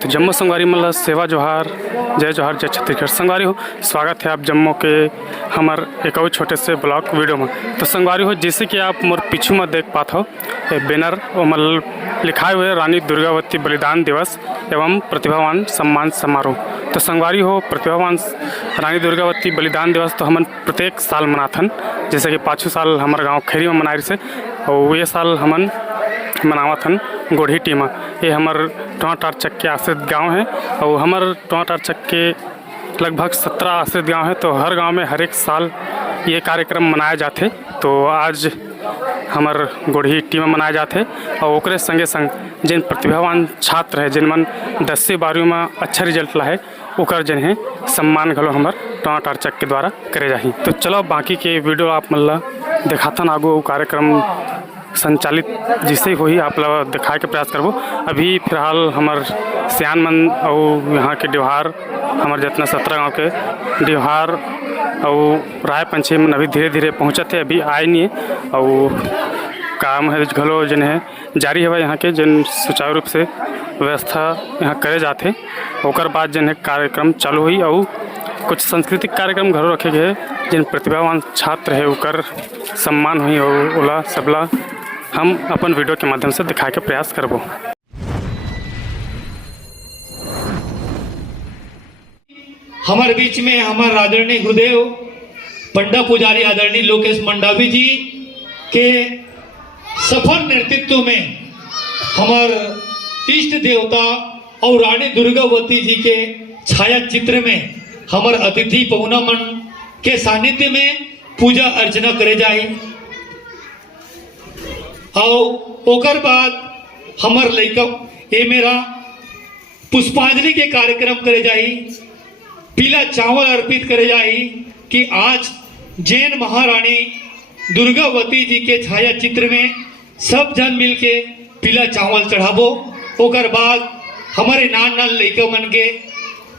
तो जम्मू संगवारी मल्ला सेवा जोहार जय छत्तीसगढ़ संगवारी हो। स्वागत है आप जम्मू के हमार एक और छोटे से ब्लॉग वीडियो में। तो संगवारी हो, जैसे कि आप मोर पीछू में देख पाते हो बैनर और मतलब लिखाए हुए रानी दुर्गावती बलिदान दिवस एवं प्रतिभावान सम्मान समारोह। तो संगवारी हो, प्रतिभावान रानी दुर्गावती बलिदान दिवस तो हमन प्रत्येक साल मनाथन। जैसे कि पाँचों साल हमारे गाँव खेरी में मनाई से, और ये साल हमन मनावत हन गोढ़ी टीमा। ये हमार टोंटार चक के आश्रित गांव है और हमार टोंटार चक के लगभग 17 आश्रित गांव है। तो हर गांव में हर एक साल ये कार्यक्रम मनाया जाते। तो आज हमार गोढ़ी टीमा मनाया जाते और ओकरे संगे संग जिन प्रतिभावान छात्र है जिन मन 10वीं 12वीं में अच्छा रिजल्ट ला है ओकर जन है सम्मान घलो हमार टोंटार चक के द्वारा करे जाही। तो चलो बाकी के वीडियो आप मतलब दिखाथन आगो कार्यक्रम संचालित जिससे हुई आप लोग दिखाए के प्रयास करबो। अभी फिलहाल हमार सियान मन और यहाँ के डिहार हमारे जितना 17 गाँव के डिहार और राय पंछी मन अभी धीरे धीरे पहुँचते, अभी आए नहीं है और काम है घलो जन है जारी है यहाँ के जन सुचारू रूप से व्यवस्था यहाँ करे जाते। ओकर बाद जन है कार्यक्रम चालू हुई और कुछ सांस्कृतिक कार्यक्रम घरों रखे गए जिन प्रतिभावान छात्र है ओकर सम्मान हुई और ओला सबला हम अपन वीडियो के माध्यम से दिखाए के प्रयास करबो। हमारे बीच में हमारे आदरणीय गुरुदेव पंडा पुजारी आदरणीय लोकेश मंडावी जी के सफल नेतृत्व में हमारे इष्ट देवता और रानी दुर्गावती जी के छाया चित्र में हमारे अतिथि पहुना मन के सानिध्य में पूजा अर्चना करे जाए और ओकर बाद हमार लइका ये मेरा पुष्पांजलि के कार्यक्रम करे जाई, पीला चावल अर्पित करे जाई कि आज जैन महारानी दुर्गावती जी के छाया चित्र में सब जन मिलके पीला चावल चढ़ाबो। ओकर बाद हमारे नान नान लइका मन के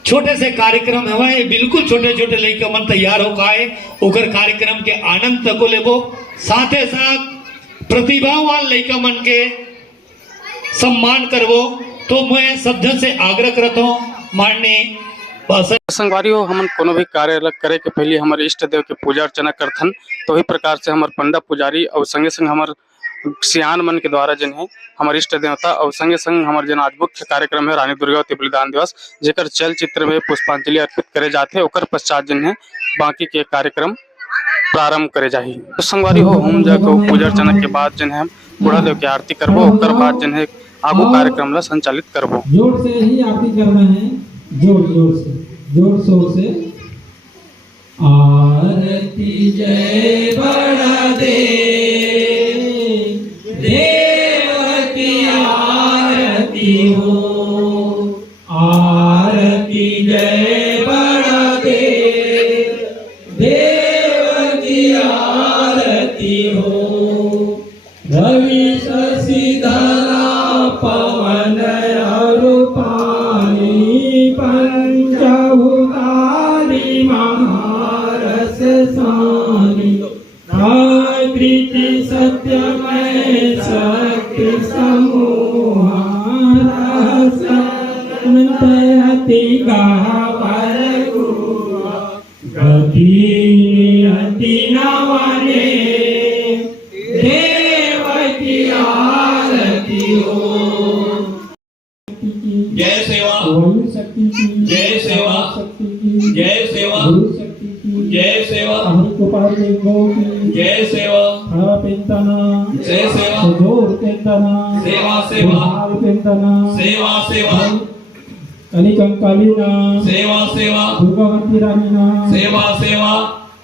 छोटे से कार्यक्रम है, बिल्कुल छोटे छोटे लइका मन तैयार हो काए ओकर कार्यक्रम के आनंद तको लेबो। साथ ही साथ प्रतिभावान लइका मन के सम्मान करबो। तो मैं सब जन से आग्रह करता हूँ माननीय संगवारी हो, हमन कोनो भी कार्य करे के पहले हमारे इष्ट देव के पूजा अर्चना करथन। तो ही प्रकार से हमारे पंडा पुजारी और संगे संग हमारे सियान मन के द्वारा जन है हमारे इष्ट देवता और संगे संग हमारे जन आज मुख्य कार्यक्रम है रानी दुर्गावती बलिदान दिवस जेकर चलचित्र में पुष्पांजलि अर्पित करे जाते। ओकर पश्चात जन है बाकी के कार्यक्रम प्रारंभ करे जाही। तो संगवारी हो, हम जाको पूजा अर्चना के बाद जन है बूढ़ा देव की आरती करबो। ओकर बाद जन है आगू कार्यक्रम ला संचालित करबो। जोर से ही आरती करना है, जोर शोर से आरती जय बड़ा देवती आरती हो, आरती जय बड़ा देवती आरती हो। रवि शशिधरा पवन और पानी पंचभूतानि महारस सानि, प्रकृति सत्यमय शक्ति समूहा अति गावर गति अति नवने देवती आरती हो। जय सेवा शक्ति की जय सेवा शक्ति की जय सेवा गुरु शक्ति की जय सेवा गोपाल लिंगों की जय सेवा पेंतना जय सेवा जोर पेंतना सेवा सेवा पेंतना सेवा सेवा कलिकंकालीना सेवा सेवा दुर्गावती रानीना सेवा सेवा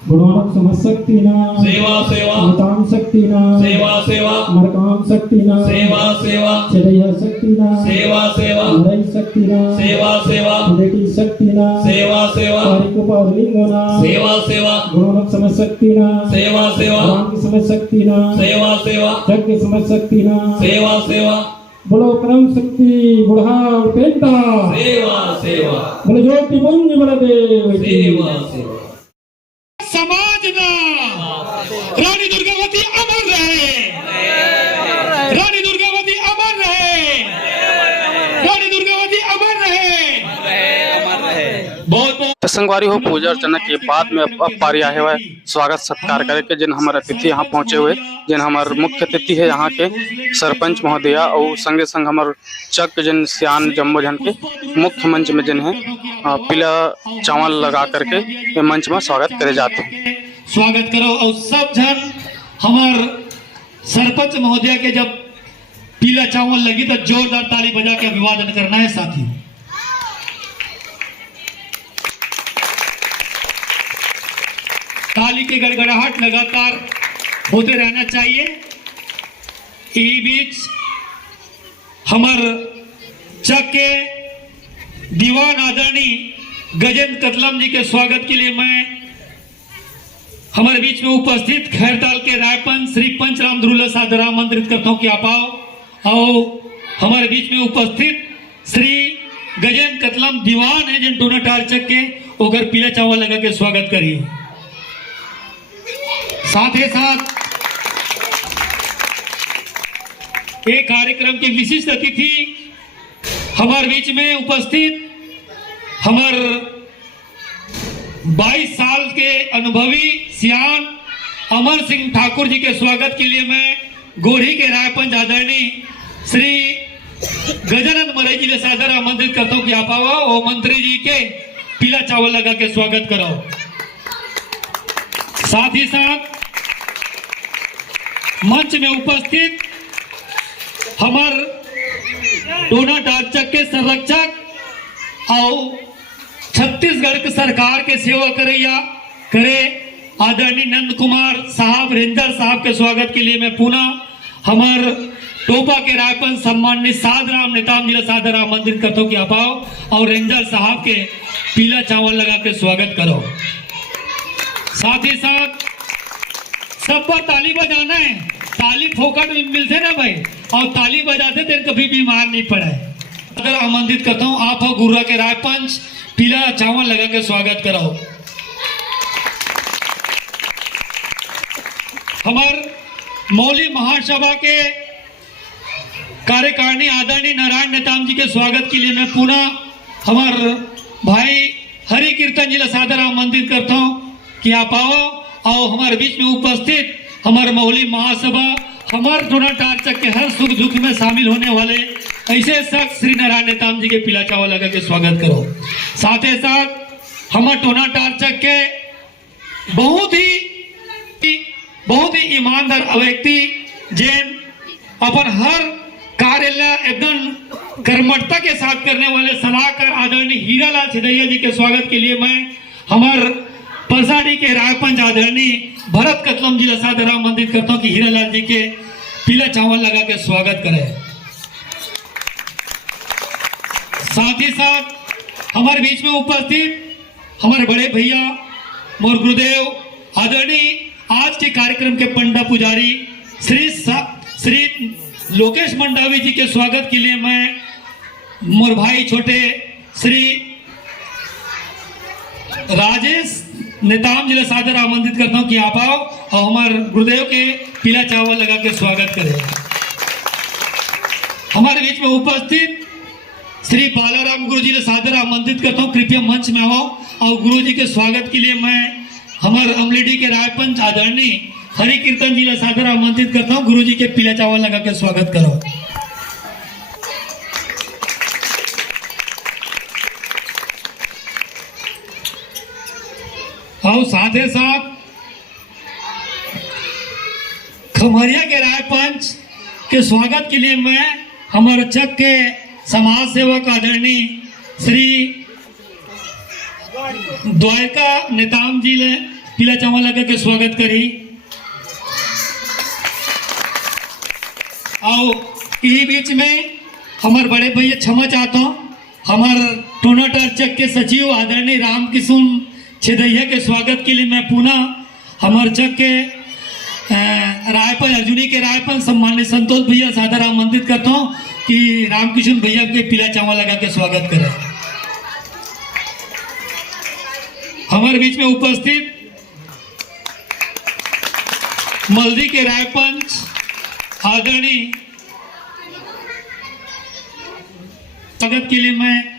गुणात्मक समशक्तिना सेवा सेवा मताम शक्तिना सेवा सेवा मरकाम शक्तिना सेवा सेवा चढ़ैया शक्तिना सेवा सेवा मरई शक्तिना सेवा सेवा उदेटी शक्तिना सेवा सेवा पारिकोपाल लिंगोना सेवा सेवा गुणात्मक समशक्तिना सेवा सेवा राम की समशक्तिना सेवा सेवा जग की समशक्तिना सेवा सेवा बोलो परम शक्ति बुढ़ा पेंता सेवा सेवा बोलो ज्योति पुंज बड़ा देव सेवा सेवा। समाजना रानी दुर्गावती अमर रहे, रानी दुर्गावती अमर रहे, रानी दुर्गावती अमर रहे। तो संगवारी हो पूजा अर्चना के बाद में अब पारी आए हुए स्वागत सत्कार करके जिन हमारे अतिथि यहाँ पहुँचे हुए, जिन हमारे मुख्य अतिथि है यहाँ के सरपंच महोदया और संगे संग हमारे चक जिन सियान जम्मो जन के मुख्य मंच में जिन है पीला चावल लगा करके ये मंच में स्वागत करे जाते हैं। स्वागत करो और सब जन हमार सरपंच महोदया के जब पीला चावल लगी तो जोरदार ताली बजा के अभिवादन करना है साथियों। ताली के गड़गड़ाहट लगातार होते रहना चाहिए। इसी बीच हमार चक के दीवान आदरणीय गजेंद्र कतलम जी के स्वागत के लिए मैं हमारे बीच में उपस्थित खैरताल के रायपंच श्री पंचराम ध्रुल सादर आमंत्रित करता हूँ कि आप आओ और हमारे बीच में उपस्थित श्री गजेंद्र कतलम दीवान है जिन दोनों टारचक के ओकर पीला चावल लगा के स्वागत करिए। साथ ही साथ एक कार्यक्रम के विशिष्ट अतिथि हमारे बीच में उपस्थित हमारे 22 साल के अनुभवी सियान अमर सिंह ठाकुर जी के स्वागत के लिए मैं गोरी के रायपंच आदरणीय श्री गजानंद मरई जी ने सादर आमंत्रित करता हूं कि आप आओ और मंत्री जी के पीला चावल लगा के स्वागत करो। साथ ही साथ मंच में उपस्थित हमार दोनों डाकचक के संरक्षक और छत्तीसगढ़ के सरकार के सेवा करे आदरणीय नंद कुमार साहब रेंजर साहब के स्वागत के लिए मैं पुनः हमार टोपा के रायपंच सम्मानित सादराम नेताम जी सादर आमंत्रित करता हूँ कि आप आओ और रेंजर साहब के पीला चावल लगा के स्वागत करो। साथ ही साथ सब पर ताली बजाना है, ताली फोकट मिलते ना भाई, और ताली बजाते थे कभी बीमार नहीं पड़े। अगर आमंत्रित करता हूँ आप गुर्रा के रायपंच पीला चावल लगा के स्वागत कराओ। हमार मौली महासभा के कार्यकारिणी आदरणीय नारायण नेताम जी के स्वागत के लिए मैं पुनः हमार भाई हरि कीर्तन जी सादर आमंत्रित करता हूँ कि आप आओ और हमारे बीच में उपस्थित हमारे मौली महासभा हमारे दोनों टारचक के हर सुख दुख में शामिल होने वाले ऐसे शख्स श्री नारायण नेताम जी के पीला चावल लगा के स्वागत करो। साथ ही साथ हमारे टोना टारचक के बहुत ही ईमानदार व्यक्ति जिन अपन हर कार्य एकदम कर्मठता के साथ करने वाले सलाहकार आदरणीय हीरालाल सिदैया जी के स्वागत के लिए मैं हमार परसाड़ी के रायपंच आदरणीय भरत कतलम जी सादर आमंत्रित करता हूँ कि हीरालाल जी के पीला चावल लगा के स्वागत करें। साथ ही साथ हमारे बीच में उपस्थित हमारे बड़े भैया मोर गुरुदेव आदरणीय आज के कार्यक्रम के पंडा पुजारी श्री लोकेश मंडावी जी के स्वागत के लिए मैं मोर भाई छोटे श्री राजेश नेताम जी सादर आमंत्रित करता हूं कि आप आओ और हमारे गुरुदेव के पीला चावल लगा के स्वागत करें। हमारे बीच में उपस्थित श्री बालाराम गुरु जी ने सादर आमंत्रित करता हूँ, कृपया मंच में आओ और गुरु जी के स्वागत के लिए मैं हमारे अमलेडी के रायपंच आदरणीय हरि कीर्तन जी ने सादर आमंत्रित करता हूँ, गुरु जी के पीला चावल लगा के स्वागत करो। और साथ ही साथ खमरिया के रायपंच के स्वागत के लिए मैं हमारे चक के समाज सेवक आदरणीय श्री द्वारका नेताम जी ने पीला चावल लगा के स्वागत करी। और इसी बीच में हमारे बड़े भैया क्षमा चाहता हूँ, हमारे टोनाटार चक के सचिव आदरणीय रामकिशुन छेदैया के स्वागत के लिए मैं पुनः हमारे चक के रायपन अर्जुनी के रायपन सम्मानित संतोष भैया सादर आमंत्रित करता हूँ कि रामकिशुन भैया के पीला चावल लगा के स्वागत करें। हमारे बीच में उपस्थित मल्दी के रायपंच आदरणीय स्वागत के लिए मैं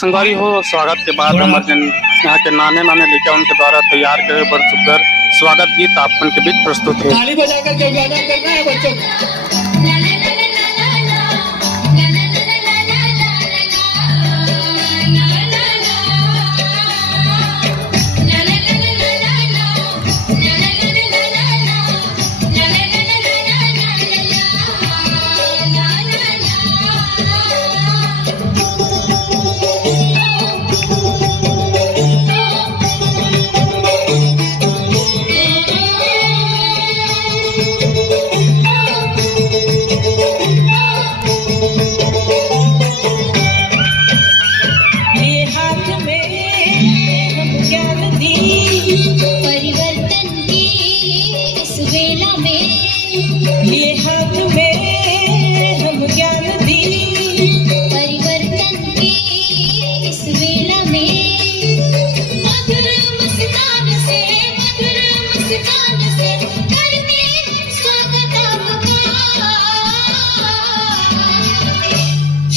संगवारी हो स्वागत के बाद हमारे जन यहाँ के नाने नाने लड़का उनके द्वारा तैयार करे बड़ सुंदर स्वागत गीत आपन के बीच प्रस्तुत है। ताली बजा करके अभिवादन करना है बच्चों को।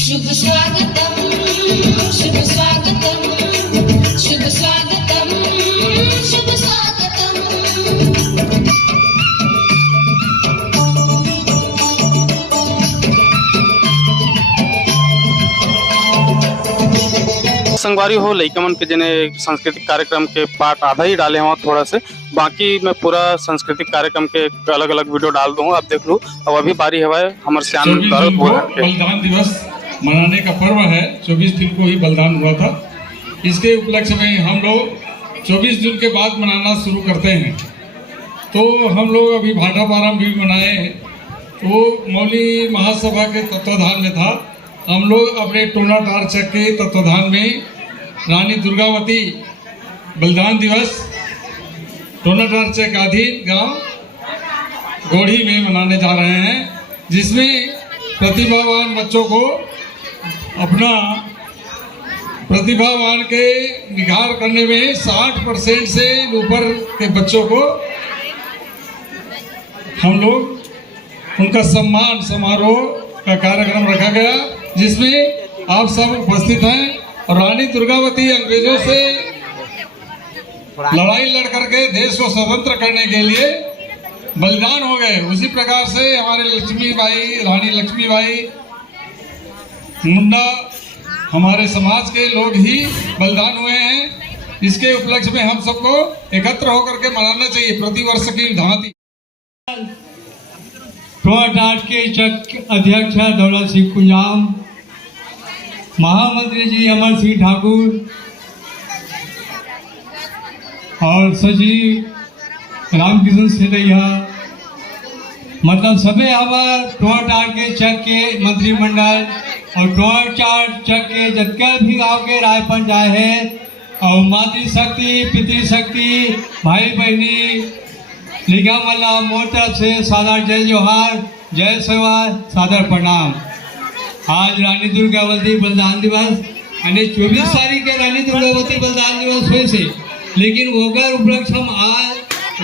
शुभ स्वागतम शुभ स्वागतम शुभ स्वागतम शुभ स्वागतम। संगवारी हो लइकमन के जने सांस्कृतिक कार्यक्रम के पार्ट आधा ही डाले हुआ थोड़ा से, बाकी मैं पूरा सांस्कृतिक कार्यक्रम के अलग अलग वीडियो डाल दूंगा, आप देख लो। अब अभी बारी है हमारे श्याम बलिदान दिवस मनाने का पर्व है। 24 दिन को ही बलिदान हुआ था। इसके उपलक्ष्य में हम लोग 24 दिन के बाद मनाना शुरू करते हैं। तो हम लोग अभी भाटा पारम भी मनाए, तो मौली महासभा के तत्वाधान में था। हम लोग अपने टोना टारचक के तत्वाधान में रानी दुर्गावती बलिदान दिवस टोना टारचक अधीन गांव गोढ़ी में मनाने जा रहे हैं, जिसमें प्रतिभावान बच्चों को अपना प्रतिभावान के निखार करने में 60% से ऊपर के बच्चों को हम लोग उनका सम्मान समारोह का कार्यक्रम रखा गया, जिसमें आप सब उपस्थित हैं। और रानी दुर्गावती अंग्रेजों से लड़ाई लड़ करके देश को स्वतंत्र करने के लिए बलिदान हो गए। उसी प्रकार से हमारे लक्ष्मीबाई रानी लक्ष्मीबाई मुंडा हमारे समाज के लोग ही बलिदान हुए हैं। इसके उपलक्ष्य में हम सबको एकत्र होकर के मनाना चाहिए प्रतिवर्ष की भांति। टोटाट के चक अध्यक्ष दौलत सिंह कुंजाम, महामंत्री जी अमर सिंह ठाकुर और सचिव रामकिशन सिंधिया, मतलब सभी हमारे टोटाट के चक के मंत्रिमंडल और टोटाट चक के जितने भी गांव के राय पंचायत है और मातृशक्ति पितृशक्ति भाई बहनी लिखा मल्ला मोर तरफ से सादर जय जोहार जय सेवा सादर प्रणाम। आज रानी दुर्गावती बलिदान दिवस यानी 24 तारीख के रानी दुर्गावती बलिदान दिवस हुए से, लेकिन ओकर उपलक्ष्य हम आज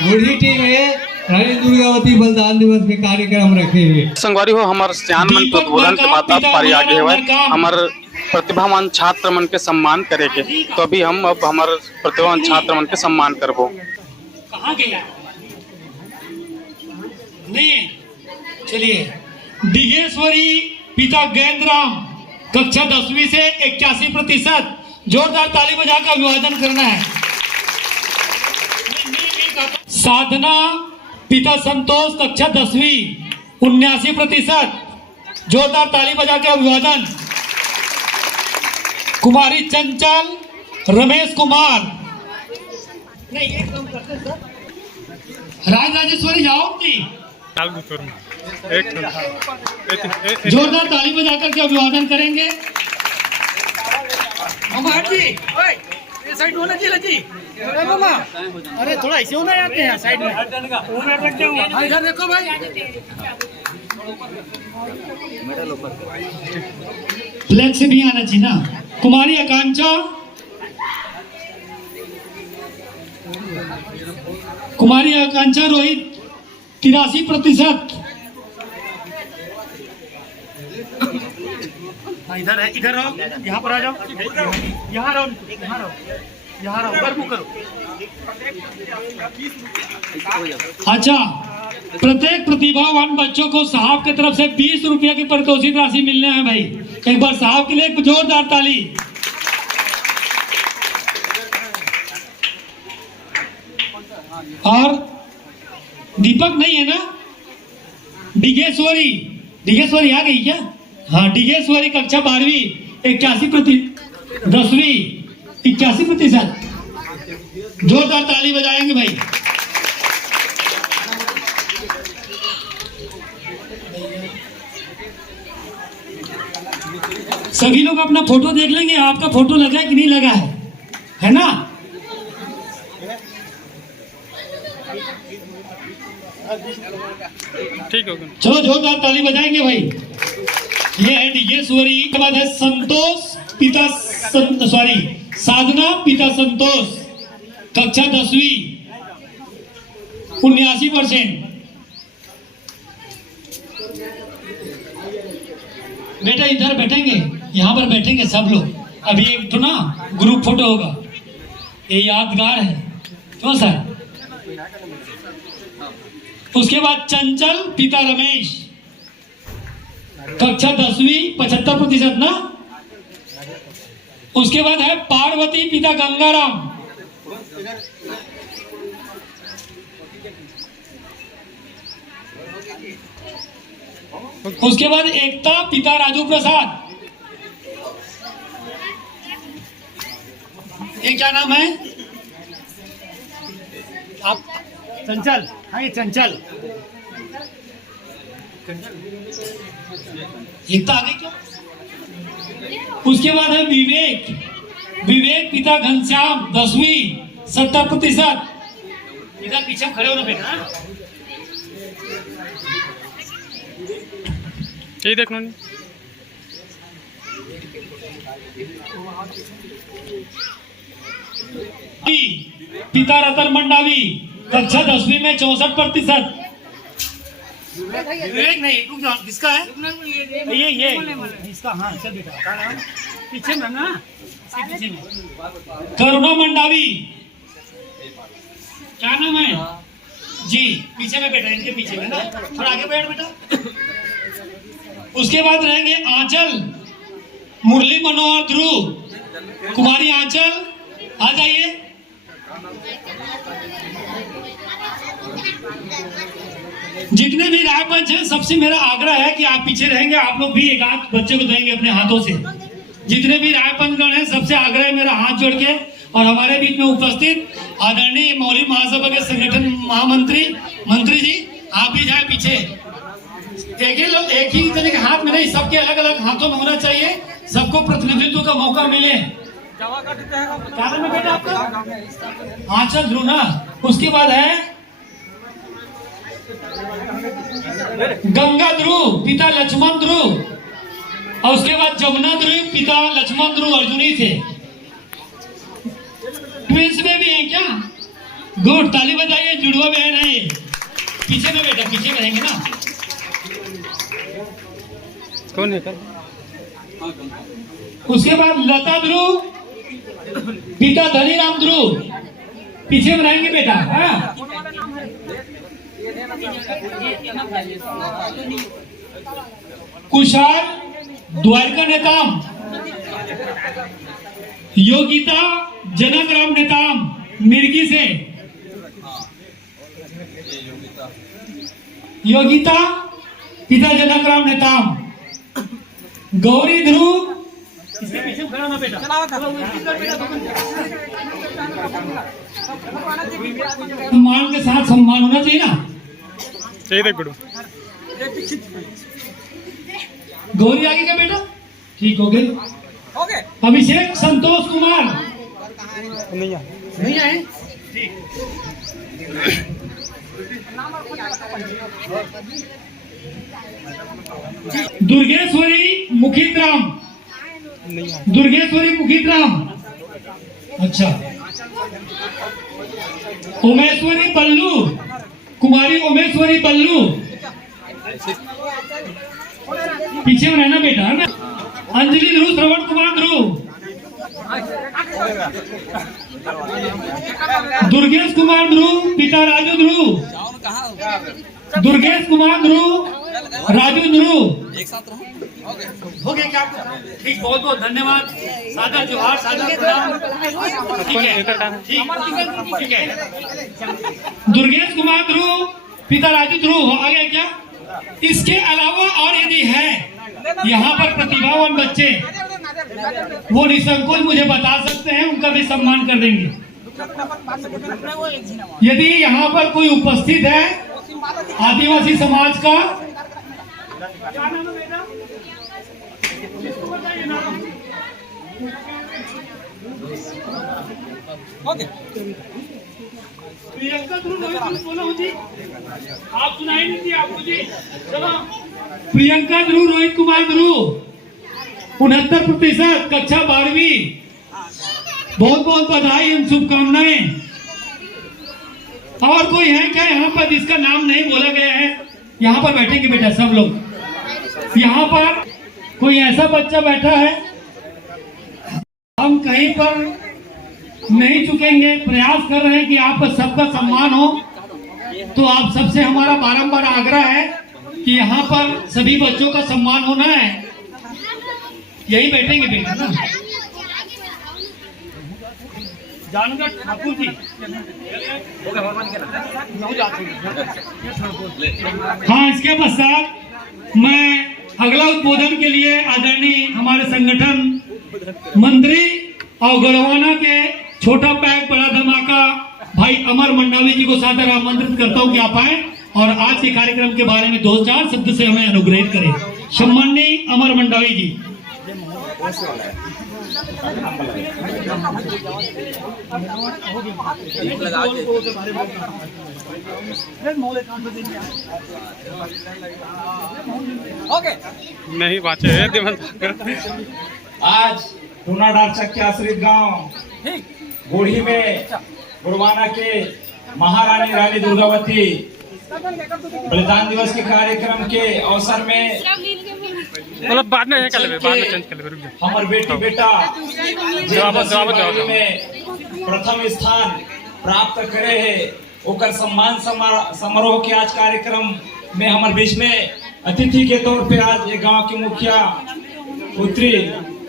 गोढ़ी टीम में रानी दुर्गावती बलिदान दिवस के कार्यक्रम रखे हैं। संगवारी हो हमारे श्याम मन के उद्बोधन के बाद आप पारी आगे हुए हमारे प्रतिभावान छात्र मन के सम्मान करेंगे। तो अभी हम अब हमारे प्रतिभावान छात्र मन के सम्मान करबो। कहाँ गया नहीं, चलिए डिगेश्वरी पिता गैंद्राम कक्षा 10वीं से 81%, जोरदार ताली बजाकर अभिवादन करना है। साधना पिता संतोष कक्षा 10वीं 79%, जोरदार ताली बजाकर अभिवादन। कुमारी चंचल रमेश कुमार नहीं एकदम करते सर। राजेश्वरी जाओ जोरदार ताली बजाकर के अभिवादन करेंगे। जी साइड होना चाहिए मामा, अरे थोड़ा ऐसे होना जाते हैं साइड में इधर देखो भाई। फ्लैक्स भी आना चाहिए ना। कुमारी आकांक्षा, कुमारी आकांक्षा रोहित 83%, इधर है, इधर रहो, यहाँ पर आ जाओ, यहाँ रहो, यहाँ रहो, यहाँ रहो, उधर मुँह करो। अच्छा, प्रत्येक प्रतिभावान बच्चों को साहब की तरफ से 20 रुपये की पारितोषिक राशि मिलने हैं भाई। एक बार साहब के लिए एक जोरदार ताली। और दीपक नहीं है ना? डिगेश्वरी, डिगेश्वरी आ गई क्या? हाँ, डिगेश्वरी कक्षा 12वीं 10वीं 81%। जोरदार ताली बजाएंगे भाई। सभी लोग अपना फोटो देख लेंगे, आपका फोटो लगा है कि नहीं लगा है ना? ठीक है, चलो जोरदार ताली बजाएंगे भाई। ये है डिगेश्वरी। के बाद है संतोष पिता साधना पिता संतोष, कक्षा 10वीं 79%। बेटा इधर बैठेंगे, यहाँ पर बैठेंगे सब लोग। अभी एक तो ना ग्रुप फोटो होगा, ये यादगार है, क्यों सर? उसके बाद चंचल पिता रमेश, कक्षा 10वीं 75% ना। उसके बाद है पार्वती पिता गंगाराम, उसके बाद एकता पिता राजू प्रसाद। ये क्या नाम है? आप चंचल? हाँ, ये चंचल। एकता आ गई क्या? उसके बाद है विवेक, विवेक पिता घनश्याम 10वीं 70%। इधर पीछे खड़े होना बेटा। यही देखना नहीं। पिता रतन मंडावी, कक्षा 10वीं में 64%। विवेक नहीं, किसका है? ये इसका। हाँ चल बेटा, पीछे में ना, पीछे में। करुणा मंडावी, क्या नाम है जी? पीछे में बेटा, इनके पीछे में ना, थोड़ा आगे बैठ बेटा। उसके बाद रहेंगे आंचल, मुरली मनोहर ध्रुव, कुमारी आंचल आ जाइए। जितने भी राय पंच हैं, सबसे मेरा आग्रह है कि आप पीछे रहेंगे। आप लोग भी एक आध बच्चे को देंगे अपने हाथों से। जितने भी राय पंचगण हैं, सबसे आग्रह है मेरा हाथ जोड़ के। और हमारे बीच में उपस्थित आदरणीय मौलवी महासभा के संगठन महामंत्री मंत्री जी, आप भी जाए पीछे। एक ही जने के हाथ में नहीं, सबके अलग अलग हाथों में होना चाहिए, सबको प्रतिनिधित्व का मौका मिले। क्या नाम है बेटा आपका? आंचल ध्रुव ना। उसके बाद है गंगा ध्रुव पिता लक्ष्मण ध्रुव, और उसके बाद जमुना ध्रुव पिता लक्ष्मण ध्रुव अर्जुनी थे। ट्विंस में भी है क्या? गुड, ताली बजाइए। जुड़वा बहन है ये। पीछे में बेटा, पीछे में रहेंगे ना। कौन है? उसके बाद लता ध्रुव पिता धनीराम ध्रुव, पीछे में रहेंगे बेटा। हाँ? कुशाल द्वारका नेताम, योगिता जनक राम नेताम मिर्गी से, योगिता पिता जनक राम नेताम। गौरी ध्रुव, इसके पीछे खड़ा ना बेटा। सम्मान के साथ सम्मान होना चाहिए ना। यही देख गुरु। गौरी आगे का बेटा, ठीक हो गए। अभिषेक संतोष कुमार नहीं आए, ठीक। दुर्गेश्वरी मुखित राम, दुर्गेश्वरी मुखित राम। अच्छा, उमेश्वरी पल्लू, कुमारी उमेश्वरी पल्लू, पीछे में रहना बेटा है ना। अंजलि ध्रुव, श्रवण कुमार ध्रुव, दुर्गेश कुमार ध्रुव, पिता राजू ध्रुव, दुर्गेश कुमार ध्रुव, राजू ध्रुव। हो गया क्या? ठीक, बहुत बहुत धन्यवाद। सादर जोहार, सादर प्रणाम। ठीक है, ठीक है। दुर्गेश कुमार ध्रुव, पिता राजू ध्रुव हो आ गया क्या? इसके अलावा और यदि है यहाँ पर प्रतिभावान बच्चे, वो निसंकोच मुझे बता सकते हैं, उनका भी सम्मान कर देंगे। यदि यहाँ पर कोई उपस्थित है आदिवासी समाज का, प्रियंका ध्रुव बोला होती, आप सुनाई नहीं थी आपको जी। चलो, प्रियंका ध्रुव, रोहित कुमार ध्रुव 69% कक्षा 12वीं, बहुत बहुत बधाई एवं शुभकामनाएं। और कोई है क्या यहाँ पर जिसका नाम नहीं बोला गया है? यहाँ पर बैठेंगे बेटा सब लोग। यहाँ पर कोई ऐसा बच्चा बैठा है, हम कहीं पर नहीं चुकेंगे, प्रयास कर रहे हैं कि आप सबका सम्मान हो। तो आप सबसे हमारा बारंबार आग्रह है कि यहाँ पर सभी बच्चों का सम्मान होना है। यही बैठेंगे बेटा ना, जानकर ठाकुर जी। हाँ, इसके पश्चात मैं अगला उद्बोधन के लिए आदरणीय हमारे संगठन मंत्री और गढ़वाना के छोटा पैक बड़ा धमाका भाई अमर मंडावी जी को सादर आमंत्रित करता हूं कि आप आए और आज के कार्यक्रम के बारे में 2-4 शब्द से हमें अनुग्रहित करें। सम्माननीय अमर मंडावी जी। नहीं बाचे आज टूनाडार चक के आश्रित गांव गोढ़ी में गुड़वाना के महारानी रानी दुर्गावती बलिदान दिवस के कार्यक्रम के अवसर में मतलब बाद में चेंज कर ले। हमारे बेटी बेटा में प्रथम स्थान प्राप्त करे है, ओकर सम्मान समारोह के आज कार्यक्रम में हमारे बीच में अतिथि के तौर पे आज एक गांव के मुखिया पुत्री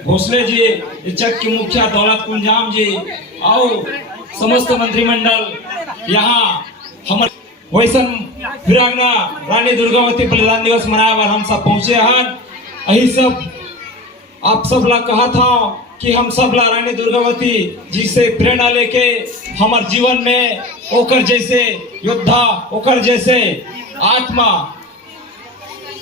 भोसले जी, चक के मुखिया दौलत कुंजाम जी और समस्त मंत्रिमंडल यहाँ हमारे वैसन वीरांगना रानी दुर्गावती बलिदान दिवस मनाए बार हम सब पहुंचे हैं। यही सब आप सब ला कहा था कि हम सब ला रानी दुर्गावती जी से प्रेरणा लेके हमारे जीवन में ओकर जैसे योद्धा, ओकर जैसे आत्मा,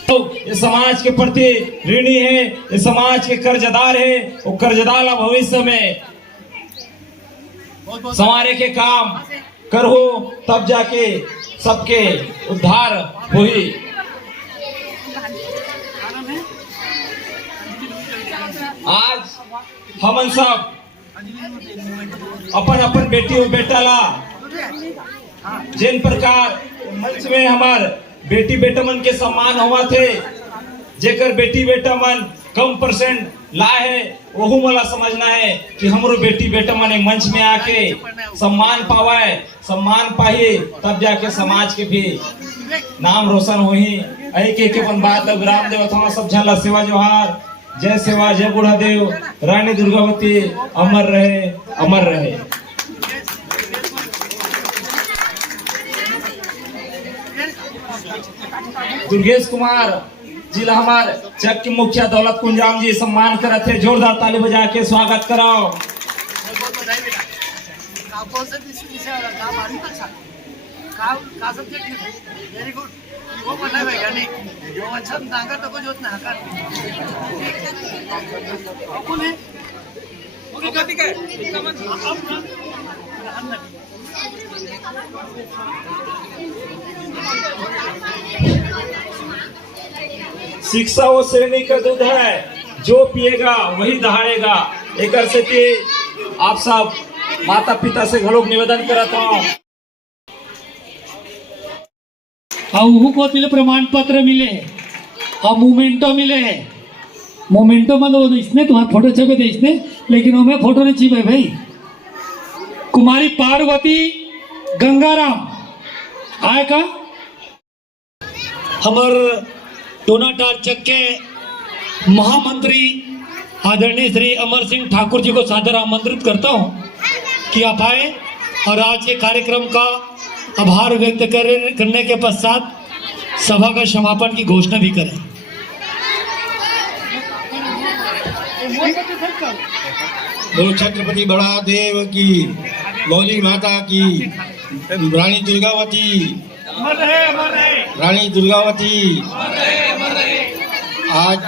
तो ये समाज के प्रति ऋणी है, ये समाज के कर्जदार है, वो कर्जदार भविष्य में संवारे के काम करो, तब जाके सबके उद्धार हुई। आज हमन सब अपन अपन बेटी और बेटा ला जिन प्रकार मंच में हमार बेटी बेटा मन के सम्मान हुआ थे, जेकर बेटी बेटा मन कम परसेंट लाए है, वही मला समझना है कि हमारो बेटी बेटा मन एक मंच में आके सम्मान पावे, सम्मान पाही, तब जाके समाज के भी नाम रोशन होही। एक अपन बात विराम देव था सब झला सेवा जोहार, जय सेवा, जय बूढ़ा देव, रानी दुर्गावती अमर रहे, अमर रहे। दुर्गेश कुमार जिला हमार चक के मुखिया दौलत कुंजाम जी सम्मान करत है, जोरदार ताली बजा के स्वागत कराओ। वेरी गुड, वो पढ़ना वैज्ञानिक जो अच्छा नागर तो कुछ होता है कौन है ओके कथी के शिक्षा वो श्रेणी का दूध है, जो पिएगा वही दहाड़ेगा। एक से कि आप सब माता पिता से घलोक निवेदन करता हूँ को तिल प्रमाण पत्र मिले और मोमेंटो मिले मोमेंटो मतलब वो इसने तुम्हारा फोटो छपे थे इसने, लेकिन वो मैं फोटो नहीं छिपे भाई। कुमारी पार्वती गंगाराम आए का हमार टोनाटार चक के महामंत्री आदरणीय श्री अमर सिंह ठाकुर जी को सादर आमंत्रित करता हूं कि आप आए और आज के कार्यक्रम का आभार व्यक्त करने के पश्चात सभा का समापन की घोषणा भी करें। बोलो छत्रपति बड़ा देव की, मौली माता की, रानी दुर्गावती, रानी दुर्गावती। आज